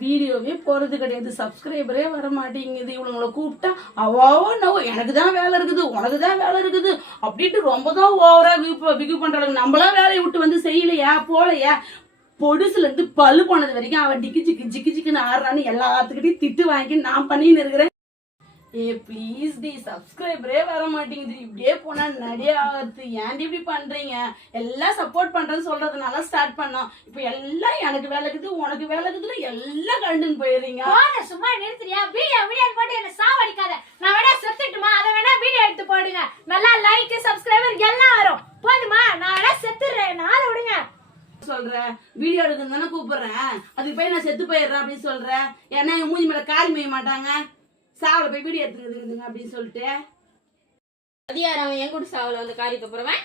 வீடியோவே போறது கிடையாது, சப்ஸ்கிரைபரே வர மாட்டேங்குது. இவங்களை கூப்பிட்டா அவாவோ நவோ எனக்கு தான் வேலை இருக்குது, உனக்கு தான் வேலை இருக்குது அப்படின்ட்டு ரொம்ப தான் ஓவரா பிகு பண்றாங்க. நம்மளாம் வேலையை விட்டு வந்து செய்யலையா போலையா, பொடுசுல இருந்து பல்லு போனது வரைக்கும் அவன் டிக்கி ஜிக்குன்னு ஆடுறான்னு எல்லாத்துக்கிட்டையும் திட்டு வாங்கி நான் பண்ணின்னு இருக்கிறேன். ப்ளீஸ் டி, சப்ஸ்கிரைபரே வர மாட்டேங்குது. இப்படியே போனா நிறைய ஆகுது. ஏன்டி இப்படி பண்றீங்க? எல்லாம் சப்போர்ட் பண்றேன்னு சொல்றதுனால ஸ்டார்ட் பண்ணோம். இப்ப எல்லாம் எனக்கு வேலை இருக்குது, உனக்கு வேலை இருக்குதுன்னு எல்லாம் கண்டுன்னு போயிடுறீங்க. சும்மா நிறுத்துறியா? வீடியோ போட்டு என்ன சாவடிக்காத. நான் வேணா செத்துட்டுமா, அதை வேணா வீடியோ எடுத்து போடுங்க. நல்லா லைக் சப்ஸ்கிரைபர் எல்லாம் வரும். போதுமா? நான் வேணா செத்துடுறேன், நாளை விடுங்க. சொல்றேன் வீடியோ எடுக்கணும் தானே கூப்பிடுறேன், அதுக்கு போய் நான் செத்து போயிடுறேன் அப்படின்னு சொல்றேன். ஏன்னா என் மூஞ்சி மேல காரி மேய மாட்டாங்க, சாவல போய் வீடியோ எடுத்துக்கிறதுங்க அப்படின்னு சொல்லிட்டு. அதிகாரம் அவன் என் கூட சாவல வந்து காரியத்தை போறவன்.